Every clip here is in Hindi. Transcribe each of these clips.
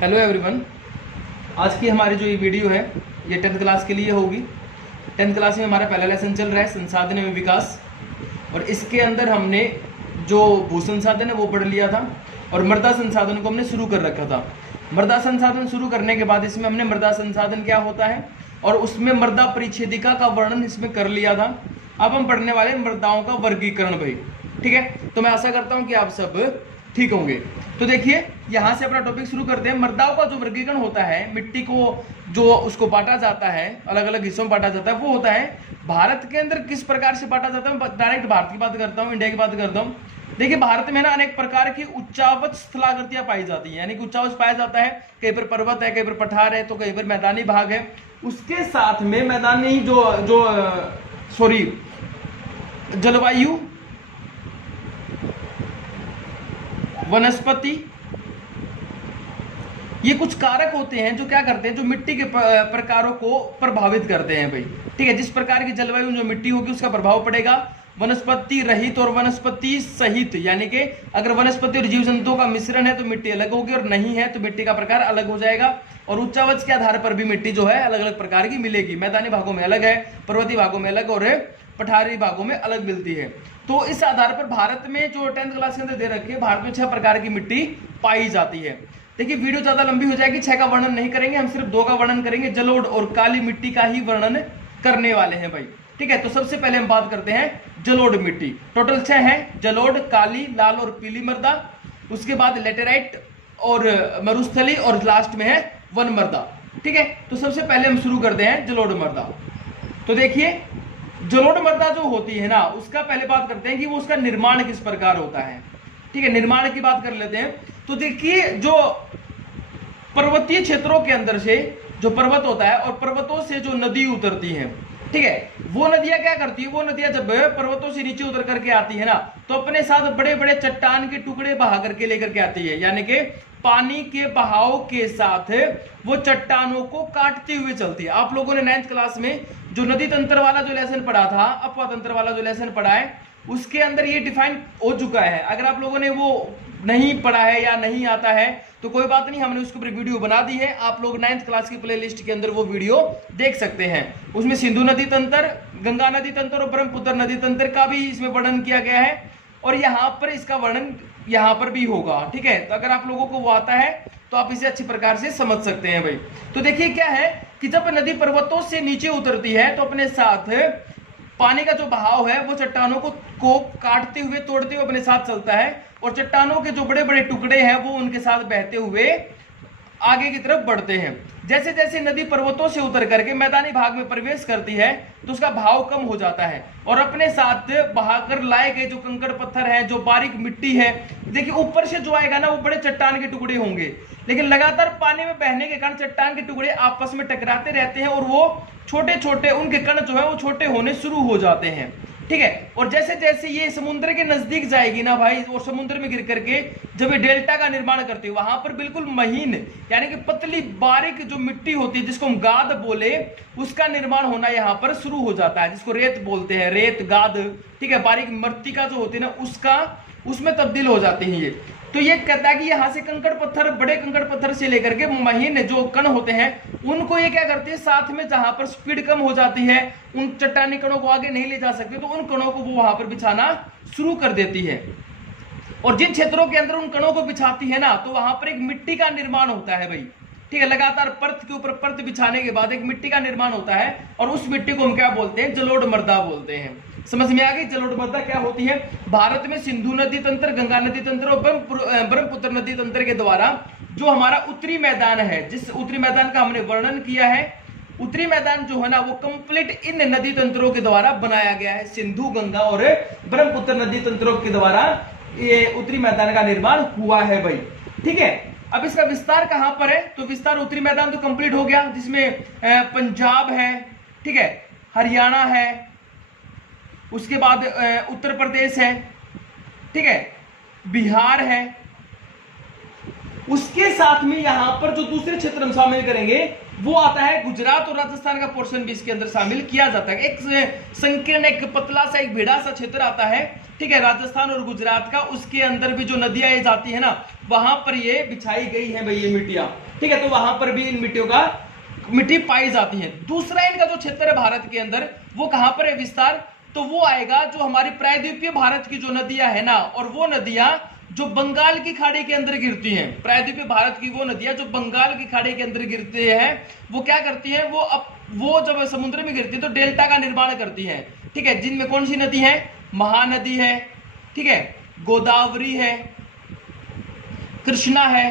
Hello everyone. आज की हमारी जो ये वीडियो है ये 10th क्लास के लिए होगी। 10th क्लास में हमारा पहला लेसन चल रहा है संसाधन एवं विकास, और इसके अंदर हमने जो भू संसाधन है वो पढ़ लिया था और मृदा संसाधन को हमने शुरू कर रखा था। मृदा संसाधन शुरू करने के बाद इसमें हमने मृदा संसाधन क्या होता है और उसमें मृदा परिच्छेदिका का वर्णन इसमें कर लिया था। अब हम पढ़ने वाले मृदाओं का वर्गीकरण भाई, ठीक है। तो मैं आशा करता हूँ कि आप सब ठीक होंगे। तो देखिए यहाँ से अपना टॉपिक शुरू करते हैं। मृदाओं का जो वर्गीकरण होता है, मिट्टी को जो उसको बांटा जाता है, अलग अलग हिस्सों में बांटा जाता है, वो होता है भारत के अंदर किस प्रकार से बांटा जाता है। मैं डायरेक्ट भारत की बात करता हूँ, इंडिया की बात करता हूँ। देखिए भारत में ना अनेक प्रकार की उच्चावच स्थलाकृतियां पाई जाती है, यानी कि उच्चावच पाया जाता है। कहीं पर पर्वत है, कहीं पर पठार है, तो कहीं पर मैदानी भाग है। उसके साथ में मैदानी जलवायु, वनस्पति, ये कुछ कारक होते हैं जो क्या करते हैं, जो मिट्टी के प्रकारों को प्रभावित करते हैं भाई, ठीक है। जिस प्रकार की जलवायु जो मिट्टी होगी उसका प्रभाव पड़ेगा। वनस्पति रहित और वनस्पति सहित, यानी कि अगर वनस्पति और जीव जंतुओं का मिश्रण है तो मिट्टी अलग होगी, और नहीं है तो मिट्टी का प्रकार अलग हो जाएगा। और उच्चावच के आधार पर भी मिट्टी जो है अलग अलग प्रकार की मिलेगी। मैदानी भागों में अलग है, पर्वतीय भागों में अलग और पठारी भागों में अलग मिलती है। तो इस आधार पर भारत में जो 10th क्लास के अंदर दे रखी है, भारत में 6 प्रकार की मिट्टी पाई जाती है। देखिए वीडियो ज्यादा लंबी हो जाएगी, 6 का वर्णन नहीं करेंगे, हम सिर्फ 2 का वर्णन करेंगे। जलोढ़ और काली मिट्टी का ही वर्णन करने वाले हैं भाई, ठीक है। तो सबसे पहले हम बात करते हैं जलोढ़ मिट्टी। टोटल 6 है, जलोढ़, काली, लाल और पीली मृदा। उसके बाद लेटेराइट और मरुस्थली, और लास्ट में है वन मृदा, ठीक है। तो सबसे पहले हम शुरू करते हैं जलोढ़ मृदा। तो देखिए जलोढ़ मृदा जो होती है ना, उसका पहले बात करते हैं कि वो उसका निर्माण किस प्रकार होता है, ठीक है। निर्माण की बात कर लेते हैं। तो देखिए जो पर्वतीय क्षेत्रों के अंदर से जो पर्वत होता है और पर्वतों से जो नदी उतरती है, ठीक है, वो नदियां क्या करती है, वो नदियां जब पर्वतों से नीचे उतर करके आती है ना, तो अपने साथ बड़े बड़े चट्टान के टुकड़े बहा करके लेकर के आती है। यानी कि पानी के बहाव के साथ वो चट्टानों को काटते हुए चलती है। आप लोगों ने 9th क्लास में जो नदी तंत्र वाला जो लेसन पढ़ा था, अपवा तंत्र वाला जो लेसन पढ़ा है, उसके अंदर ये डिफाइन हो चुका है। अगर आप लोगों ने वो नहीं पढ़ा है या नहीं आता है तो कोई बात नहीं, हमने उसके ऊपर वीडियो बना दी है। आप लोग 9th क्लास की प्लेलिस्ट के अंदर वो वीडियो देख सकते हैं। उसमें सिंधु नदी तंत्र, गंगा नदी तंत्र और ब्रह्मपुत्र नदी तंत्र का भी इसमें वर्णन किया गया है, और यहाँ पर इसका वर्णन यहाँ पर भी होगा, ठीक है। तो अगर आप लोगों को वो आता है तो आप इसे अच्छी प्रकार से समझ सकते हैं भाई। तो देखिए क्या है कि जब नदी पर्वतों से नीचे उतरती है तो अपने साथ पानी का जो बहाव है वो चट्टानों को काटते हुए, तोड़ते हुए अपने साथ चलता है, और चट्टानों के जो बड़े बड़े टुकड़े हैं वो उनके साथ बहते हुए आगे की तरफ बढ़ते हैं। जैसे जैसे नदी पर्वतों से उतर करके मैदानी भाग में प्रवेश करती है तो उसका भाव कम हो जाता है, और अपने साथ बहाकर लाए गए जो कंकड़ पत्थर है, जो बारीक मिट्टी है, देखिए ऊपर से जो आएगा ना वो बड़े चट्टान के टुकड़े होंगे, लेकिन लगातार पानी में बहने के कारण चट्टान के टुकड़े आपस में टकराते रहते हैं और वो छोटे छोटे उनके कण जो है वो छोटे होने शुरू हो जाते हैं, ठीक है। और जैसे जैसे ये समुद्र के नजदीक जाएगी ना भाई, और समुद्र में गिर करके जब ये डेल्टा का निर्माण करती है, वहां पर बिल्कुल महीन यानी कि पतली बारीक जो मिट्टी होती है जिसको हम गाद बोले, उसका निर्माण होना यहाँ पर शुरू हो जाता है, जिसको रेत बोलते हैं, रेत, गाद, ठीक है। बारीक मृत्तिका जो होती है ना उसमें तब्दील हो जाते हैं ये। तो ये कहता है कि यहाँ से कंकड़ पत्थर, बड़े कंकड़ पत्थर से लेकर के महीन जो कण होते हैं उनको ये क्या करते हैं, साथ में जहां पर स्पीड कम हो जाती है, उन चट्टानी कणों को आगे नहीं ले जा सकते, तो उन कणों को वो वहां पर बिछाना शुरू कर देती है। और जिन क्षेत्रों के अंदर उन कणों को बिछाती है ना, तो वहां पर एक मिट्टी का निर्माण होता है भाई, ठीक है। लगातार परत के ऊपर परत बिछाने के बाद एक मिट्टी का निर्माण होता है, और उस मिट्टी को हम क्या बोलते हैं, जलोढ़ मृदा बोलते हैं। समझ में आ गई जलोढ़ मृदा क्या होती है। भारत में सिंधु नदी तंत्र, गंगा नदी तंत्र और ब्रह्मपुत्र नदी तंत्र के द्वारा जो हमारा उत्तरी मैदान है, जिस उत्तरी मैदान का हमने वर्णन किया है, उत्तरी मैदान जो है ना वो कंप्लीट इन नदी तंत्रों के द्वारा बनाया गया है। सिंधु, गंगा और ब्रह्मपुत्र नदी तंत्रों के द्वारा ये उत्तरी मैदान का निर्माण हुआ है भाई, ठीक है। अब इसका विस्तार कहां पर है, तो विस्तार उत्तरी मैदान तो कंप्लीट हो गया, जिसमें पंजाब है, ठीक है, हरियाणा है, उसके बाद उत्तर प्रदेश है, ठीक है, बिहार है। उसके साथ में यहां पर जो दूसरे क्षेत्र हम शामिल करेंगे वो आता है गुजरात और राजस्थान का पोर्शन भी इसके अंदर शामिल किया जाता है। एक संकीर्ण, एक पतला सा, एक भिड़ा सा क्षेत्र आता है ठीक है, राजस्थान और गुजरात का, उसके अंदर भी जो नदियां ये जाती है ना, वहां पर ये बिछाई गई है भाई ये मिट्टियां। ठीक है, तो वहां पर भी इन मिट्टियों का मिट्टी पाई जाती है। दूसरा इनका जो क्षेत्र है भारत के अंदर, वो कहां पर है विस्तार, तो वो आएगा जो हमारी प्रायद्वीपीय भारत की जो नदियां है ना, और वो नदियां जो बंगाल की खाड़ी के अंदर गिरती हैं, प्रायद्वीपीय भारत की वो नदियां जो बंगाल की खाड़ी के अंदर गिरती हैं, वो क्या करती हैं, वो जब समुद्र में गिरती है तो डेल्टा का निर्माण करती हैं। ठीक है, जिनमें कौन सी नदी है, महानदी है, ठीक है, गोदावरी है, कृष्णा है,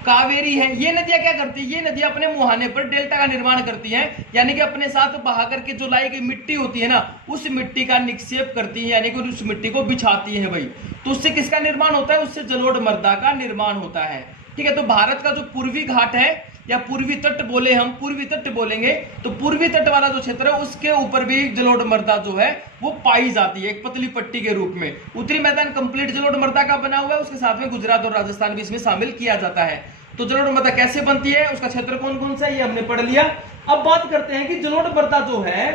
कावेरी है। ये नदियां क्या करती है, ये नदियां अपने मुहाने पर डेल्टा का निर्माण करती हैं, यानी कि अपने साथ बहा करके जो लाई गई मिट्टी होती है ना, उस मिट्टी का निक्षेप करती है, यानी कि उस मिट्टी को बिछाती है भाई। तो उससे किसका निर्माण होता है, उससे जलोढ़ मृदा का निर्माण होता है। ठीक है, तो भारत का जो पूर्वी घाट है या पूर्वी तट बोले, हम पूर्वी तट बोलेंगे, तो पूर्वी तट वाला जो क्षेत्र है उसके ऊपर भी जलोढ़ मृदा जो है वो पाई जाती है एक पतली पट्टी के रूप में। उत्तरी मैदान कंप्लीट जलोढ़ मृदा का बना हुआ है, उसके साथ में गुजरात और राजस्थान भी इसमें शामिल किया जाता है। तो जलोढ़ मृदा कैसे बनती है, उसका क्षेत्र कौन कौन सा है, ये हमने पढ़ लिया। अब बात करते हैं कि जलोढ़ मृदा जो है,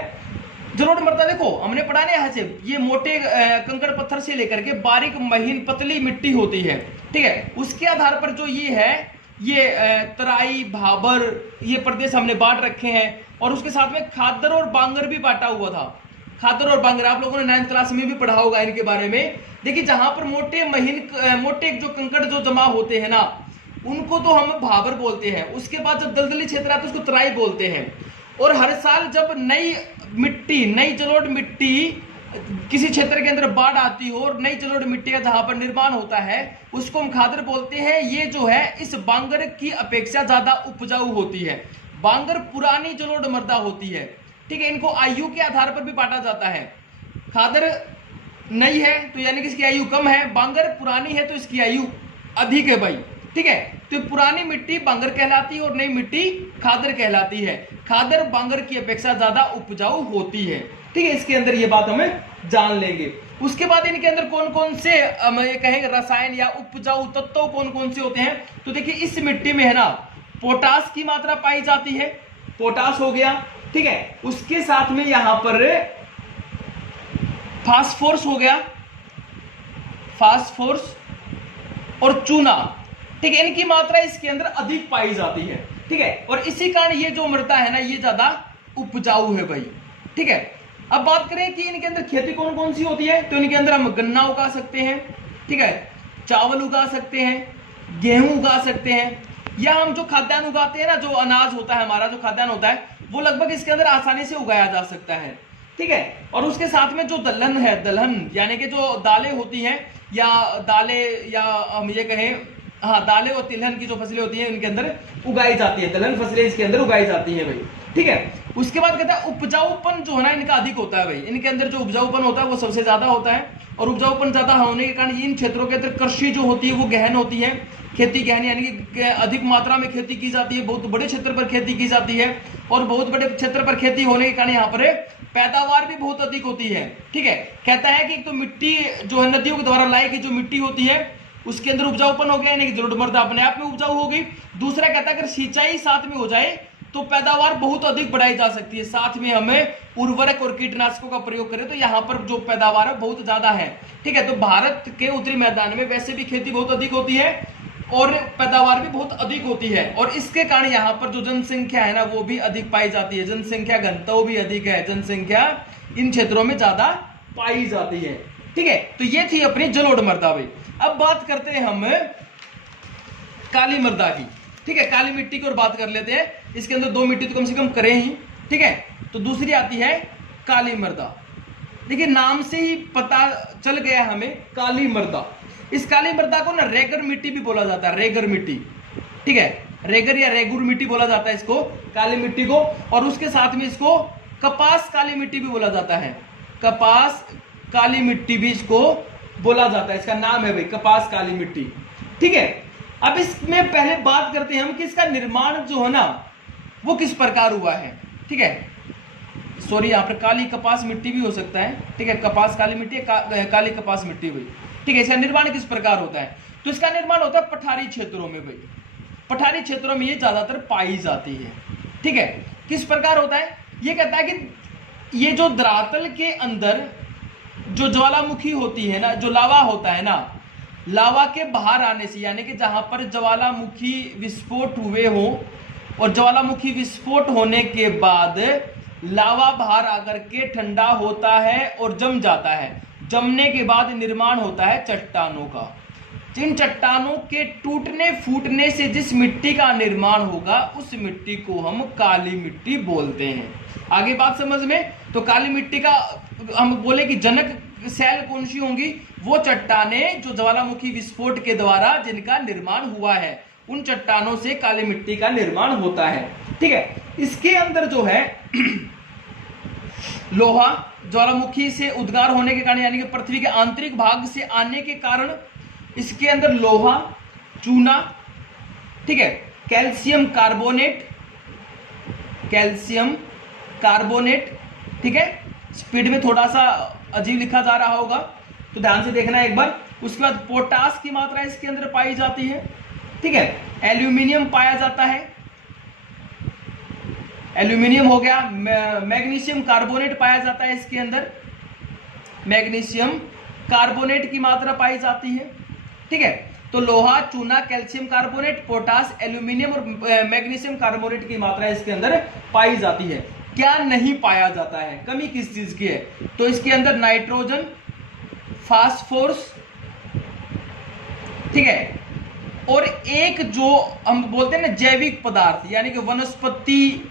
जलोढ़ मृदा देखो हमने पढ़ा ना, यहाँ से ये मोटे कंकड़ पत्थर से लेकर के बारीक महीन पतली मिट्टी होती है। ठीक है, उसके आधार पर जो ये है, ये तराई भाबर ये प्रदेश हमने बांट रखे हैं, और उसके साथ में खादर और बांगर भी बांटा हुआ था। खादर और बांगर आप लोगों ने 9th क्लास में भी पढ़ा होगा इनके बारे में। देखिए, जहां पर मोटे जो कंकड़ जो जमा होते हैं ना, उनको तो हम भाबर बोलते हैं। उसके बाद जब दलदली क्षेत्र आता है उसको तराई बोलते हैं। और हर साल जब नई जलोढ़ मिट्टी किसी क्षेत्र के अंदर बाढ़ आती हो और नई जलोढ़ मिट्टी का जहां पर निर्माण होता है, उसको हम खादर बोलते हैं। ये जो है इस बांगर की अपेक्षा ज्यादा उपजाऊ होती है। बांगर पुरानी जलोढ़ मृदा होती है। ठीक है, इनको आयु के आधार पर भी बांटा जाता है। खादर नई है तो यानी कि इसकी आयु कम है, बांगर पुरानी है तो इसकी आयु अधिक है भाई। ठीक है, तो पुरानी मिट्टी बांगर कहलाती है और नई मिट्टी खादर कहलाती है। खादर बांगर की अपेक्षा ज्यादा उपजाऊ होती है। ठीक है, इसके अंदर ये बात हमें जान लेंगे। उसके बाद इनके अंदर कौन कौन से ये कहेंगे रसायन या उपजाऊ तत्व कौन कौन से होते हैं, तो देखिए इस मिट्टी में है ना, पोटास की मात्रा पाई जाती है, पोटास हो गया। ठीक है, उसके साथ में यहां पर फास्फोरस हो गया, फास्फोरस और चूना। ठीक है, इनकी मात्रा इसके अंदर अधिक पाई जाती है। ठीक है, और इसी कारण ये जो मृदा है ना, ये ज्यादा उपजाऊ है भाई। ठीक है, अब बात करें कि इनके अंदर खेती कौन कौन सी होती है, तो इनके अंदर हम गन्ना उगा सकते हैं, ठीक है, चावल उगा सकते हैं, गेहूं उगा सकते हैं, या हम जो खाद्यान्न उगाते हैं ना, जो अनाज होता है हमारा, जो खाद्यान्न होता है, वो लगभग इसके अंदर आसानी से उगाया जा सकता है। ठीक है, और उसके साथ में जो दलहन है, दलहन यानी कि जो दालें होती हैं, या दालें, या हम ये कहें, हाँ, दालें और तिलहन की जो फसलें होती हैं इनके अंदर उगाई जाती है, दलहन फसलें इसके अंदर उगाई जाती हैं भाई। ठीक है, उसके बाद कहता है उपजाऊपन जो है ना इनका अधिक होता है भाई। इनके अंदर जो उपजाऊपन होता है वो सबसे ज्यादा होता है, और उपजाऊपन ज्यादा होने के कारण इन क्षेत्रों के अंदर कृषि जो होती है वो गहन होती है। खेती गहन यानी कि अधिक मात्रा में खेती की जाती है, बहुत बड़े क्षेत्र पर खेती की जाती है, और बहुत बड़े क्षेत्र पर खेती होने के कारण यहाँ पर पैदावार भी बहुत अधिक होती है। ठीक है, कहता है कि एक तो मिट्टी जो है नदियों के द्वारा लाई गई जो मिट्टी होती है उसके अंदर उपजाऊपन हो गया, यानी कि जलोढ़ मृदा अपने आप में उपजाऊ हो गई। दूसरा कहता है अगर सिंचाई साथ में हो जाए तो पैदावार बहुत अधिक बढ़ाई जा सकती है। साथ में हमें उर्वरक और कीटनाशकों का प्रयोग करें तो यहाँ पर जो पैदावार है बहुत ज्यादा है। ठीक है, तो भारत के उत्तरी मैदान में वैसे भी खेती बहुत अधिक होती है और पैदावार भी बहुत अधिक होती है, और इसके कारण यहाँ पर जो जनसंख्या है ना वो भी अधिक पाई जाती है। जनसंख्या घनत्व भी अधिक है, जनसंख्या इन क्षेत्रों में ज्यादा पाई जाती है। ठीक है, तो ये थी अपनी जलोढ़ मृदा भाई। अब बात करते हैं हम काली मृदा की। ठीक है, काली मिट्टी की और बात कर लेते हैं। इसके अंदर दो मिट्टी तो कम से कम करें ही। ठीक है, तो दूसरी आती है काली मृदा। देखिए, नाम से ही पता चल गया हमें काली मृदा। इस काली मृदा को ना रेगर मिट्टी भी बोला जाता है, रेगर मिट्टी। ठीक है, रेगर या रेगुर मिट्टी बोला जाता है इसको, काली मिट्टी को। और उसके साथ में इसको कपास काली मिट्टी भी बोला जाता है, कपास काली मिट्टी भी इसको बोला जाता है। इसका नाम है भाई कपास काली मिट्टी। ठीक है, अब इसमें पहले बात करते हैं हम कि इसका निर्माण जो है ना वो किस प्रकार हुआ है। ठीक है, सॉरी, यहाँ पर काली कपास मिट्टी भी हो सकता है। ठीक है, कपास काली मिट्टी, काली कपास मिट्टी हुई। ठीक है, इसका निर्माण किस प्रकार होता है, तो इसका निर्माण होता है पठारी क्षेत्रों में भाई। पठारी क्षेत्रों में ये ज्यादातर पाई जाती है। ठीक है, किस प्रकार होता है, ये कहता है कि ये जो धरातल के अंदर जो ज्वालामुखी होती है ना, जो लावा होता है ना, लावा के बाहर आने से, यानी कि जहां पर ज्वालामुखी विस्फोट हुए हो और ज्वालामुखी विस्फोट होने के बाद लावा बाहर आकर के ठंडा होता है और जम जाता है। जमने के बाद निर्माण होता है चट्टानों का। जिन चट्टानों के टूटने फूटने से जिस मिट्टी का निर्माण होगा उस मिट्टी को हम काली मिट्टी बोलते हैं। आगे बात समझ में? तो काली मिट्टी का हम बोले कि जनक सेल कौन सी होंगी? वो चट्टानें जो ज्वालामुखी विस्फोट के द्वारा जिनका निर्माण हुआ है, उन चट्टानों से काली मिट्टी का निर्माण होता है। ठीक है, इसके अंदर जो है लोहा ज्वालामुखी से उद्गार होने के कारण, यानी कि पृथ्वी के आंतरिक भाग से आने के कारण इसके अंदर लोहा, चूना, ठीक है, कैल्शियम कार्बोनेट, ठीक है, स्पीड में थोड़ा सा अजीब लिखा जा रहा होगा तो ध्यान से देखना एक बार। उसके बाद पोटास की मात्रा इसके अंदर पाई जाती है। ठीक है, एल्यूमिनियम पाया जाता है, एल्यूमिनियम हो गया। मैग्नीशियम कार्बोनेट पाया जाता है इसके अंदर, मैग्नीशियम कार्बोनेट की मात्रा पाई जाती है। ठीक है, तो लोहा, चूना, कैल्शियम कार्बोनेट, पोटास, एल्यूमिनियम और मैग्नीशियम कार्बोनेट की मात्रा इसके अंदर पाई जाती है। क्या नहीं पाया जाता है, कमी किस चीज की है? तो इसके अंदर नाइट्रोजन, फास्फोरस, ठीक है, और एक जो हम बोलते हैं ना जैविक पदार्थ, यानी कि वनस्पति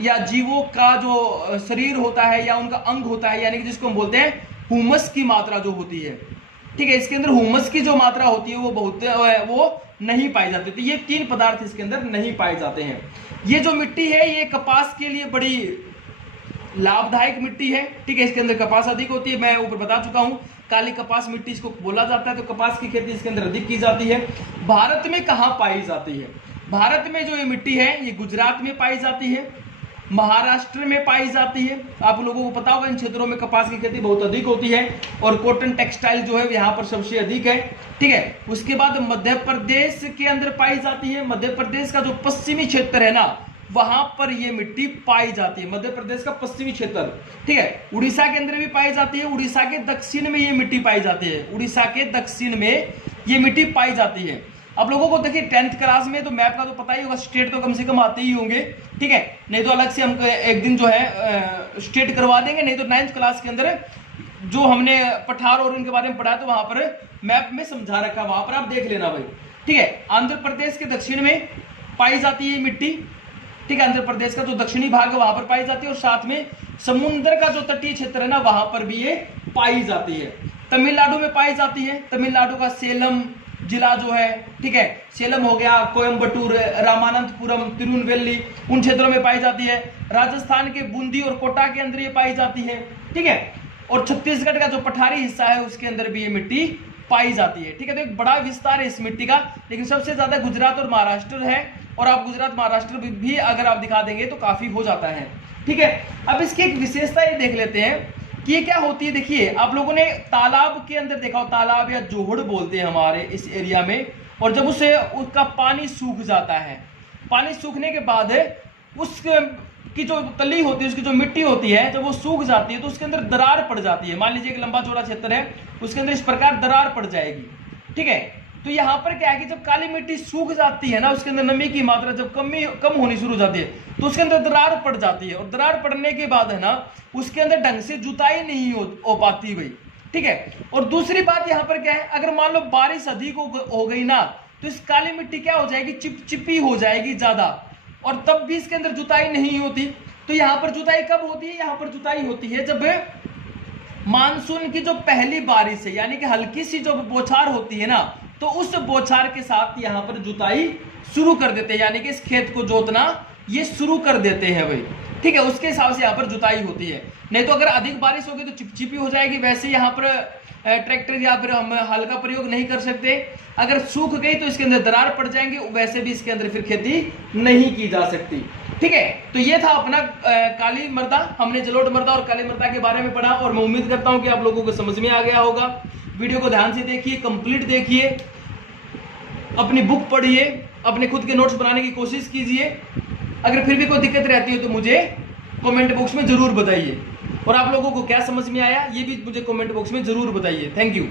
या जीवों का जो शरीर होता है या उनका अंग होता है, यानी कि जिसको हम बोलते हैं ह्यूमस की मात्रा जो होती है। ठीक है, इसके अंदर ह्यूमस की जो मात्रा होती है वो नहीं पाई जाती। तो ये 3 पदार्थ इसके अंदर नहीं पाए जाते हैं। ये जो मिट्टी है ये कपास के लिए बड़ी लाभदायक मिट्टी है। ठीक है, इसके अंदर कपास अधिक होती है, मैं ऊपर बता चुका हूं। काली कपास मिट्टी इसको बोला जाता है, तो कपास की खेती इसके अंदर अधिक की जाती है। भारत में कहां पाई जाती है? भारत में जो ये मिट्टी है ये गुजरात में पाई जाती है, महाराष्ट्र में पाई जाती है। आप लोगों को पता होगा इन क्षेत्रों में कपास की खेती बहुत अधिक होती है और कॉटन टेक्सटाइल जो है यहाँ पर सबसे अधिक है। ठीक है, उसके बाद मध्य प्रदेश के अंदर पाई जाती है। मध्य प्रदेश का जो पश्चिमी क्षेत्र है ना, वहां पर ये मिट्टी पाई जाती है। मध्य प्रदेश का पश्चिमी क्षेत्र, ठीक है, उड़ीसा के अंदर भी पाई जाती है। उड़ीसा के दक्षिण में ये मिट्टी पाई जाती है, उड़ीसा के दक्षिण में ये मिट्टी पाई जाती है। आप लोगों को देखिए 10th क्लास में तो मैप का तो पता ही होगा, स्टेट तो कम से कम आते ही होंगे। ठीक है, नहीं तो अलग से हम एक दिन जो है स्टेट करवा देंगे। नहीं तो 9th क्लास के अंदर जो हमने पठार और उनके बारे में पढ़ा तो वहां पर मैप में समझा रखा, वहां पर आप देख लेना भाई। ठीक है, आंध्र प्रदेश के दक्षिण में पाई जाती है मिट्टी। ठीक है, आंध्र प्रदेश का जो दक्षिणी भाग है वहां पर पाई जाती है और साथ में समुद्र का जो तटीय क्षेत्र है ना वहां पर भी ये पाई जाती है। तमिलनाडु में पाई जाती है, तमिलनाडु का सेलम जिला जो है, ठीक है, सेलम हो गया, कोयम्बटूर, रामानंतपुरम, तिरुनेलवेली, उन क्षेत्रों में पाई जाती है। राजस्थान के बूंदी और कोटा के अंदर ये पाई जाती है। ठीक है, और छत्तीसगढ़ का जो पठारी हिस्सा है उसके अंदर भी ये मिट्टी पाई जाती है। ठीक है, तो एक बड़ा विस्तार है इस मिट्टी का, लेकिन सबसे ज्यादा गुजरात और महाराष्ट्र है। और आप गुजरात महाराष्ट्र भी अगर आप दिखा देंगे तो काफी हो जाता है। ठीक है, अब इसकी एक विशेषता ये देख लेते हैं कि ये क्या होती है। देखिए, आप लोगों ने तालाब के अंदर देखा हो, तालाब या जोहड़ बोलते हैं हमारे इस एरिया में, और जब उसका पानी सूख जाता है, पानी सूखने के बाद उसकी जो तली होती है, उसकी जो मिट्टी होती है, जब वो सूख जाती है तो उसके अंदर दरार पड़ जाती है। मान लीजिए एक लंबा चौड़ा क्षेत्र है, उसके अंदर इस प्रकार दरार पड़ जाएगी। ठीक है, तो यहाँ पर क्या है कि जब काली मिट्टी सूख जाती है ना, उसके अंदर नमी की मात्रा जब कम होनी शुरू हो जाती है तो उसके अंदर दरार पड़ जाती है। और दरार पड़ने के बाद है ना, उसके अंदर ढंग से जुताई नहीं हो पाती भाई। ठीक है, और दूसरी बात यहाँ पर क्या है, अगर मान लो बारिश अधिक हो गई ना, तो इस काली मिट्टी क्या हो जाएगी, चिपचिपी हो जाएगी ज्यादा, और तब भी इसके अंदर जुताई नहीं होती। तो यहाँ पर जुताई कब होती है? यहाँ पर जुताई होती है जब मानसून की जो पहली बारिश है, यानी कि हल्की सी जो बौछार होती है ना, तो उस बौछार के साथ यहाँ पर जुताई शुरू कर देते हैं, यानी कि इस खेत को जोतना ये शुरू कर देते हैं भाई। ठीक है, उसके हिसाब से यहाँ पर जुताई होती है। नहीं तो अगर अधिक बारिश होगी तो चिपचिपी हो जाएगी। वैसे यहाँ पर ट्रैक्टर या फिर हम हल का प्रयोग नहीं कर सकते। अगर सूख गई तो इसके अंदर दरार पड़ जाएंगे, वैसे भी इसके अंदर फिर खेती नहीं की जा सकती। ठीक है, तो ये था अपना काली मृदा। हमने जलोढ़ मृदा और काली मृदा के बारे में पढ़ा और मैं उम्मीद करता हूं कि आप लोगों को समझ में आ गया होगा। वीडियो को ध्यान से देखिए, कंप्लीट देखिए, अपनी बुक पढ़िए, अपने खुद के नोट्स बनाने की कोशिश कीजिए। अगर फिर भी कोई दिक्कत रहती है तो मुझे कमेंट बॉक्स में जरूर बताइए। और आप लोगों को क्या समझ में आया ये भी मुझे कमेंट बॉक्स में जरूर बताइए। Thank you.